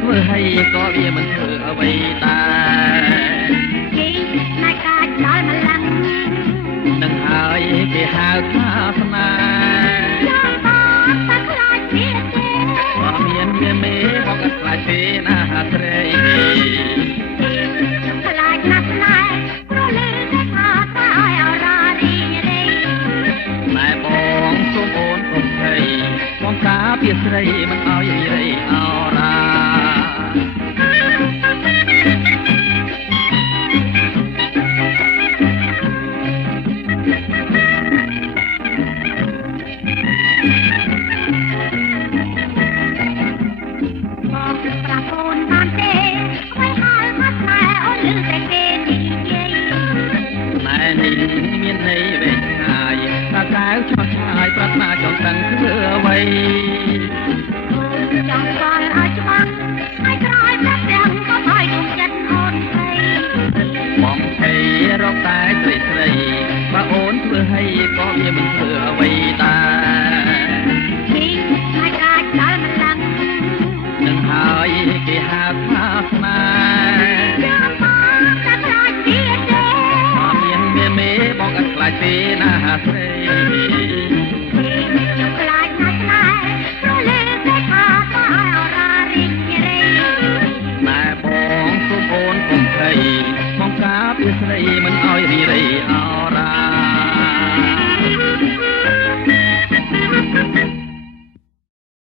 ធ្វើឲ្យក៏វាមិនធ្វើអ្វីដែរគេណាកាចដល់ម្លឹងនឹងហើយគេហៅថាស្នេហ៍យ៉ាងតតែខ្លាចវាទេបើមានវាមេមកខ្លាចទេណាត្រីខ្លាចណាស់ស្នេហ៍ព្រោះលើតែថាថាឲ្យអរ៉ារីរេម៉ែបងសូមអូនកុំភ័យបងការពារស្រីមិនឲ្យរីអរ៉ាប្រាថ្នាចង់ដឹងធ្វើអ្វីចង់ស្គាល់ឲ្យច្បាស់ឲ្យក្រោយប្រាប់ទាំងក៏ឲ្យយំចិត្តអូនស្រីបងភ័យរកតែស្រីស្រីបើអូនធ្វើឲ្យក៏វាមិនធ្វើអ្វីដែរពីឲ្យកាចដល់មិនដឹងនឹងហើយគេហៅថាស្នេហ៍ចាំបងតែខ្លាចទៀតទេបើមានវាមេបងអត់ខ្លាចទេណាស្រីមកការពារស្រីមិនឲ្យរីរៃអរ៉ា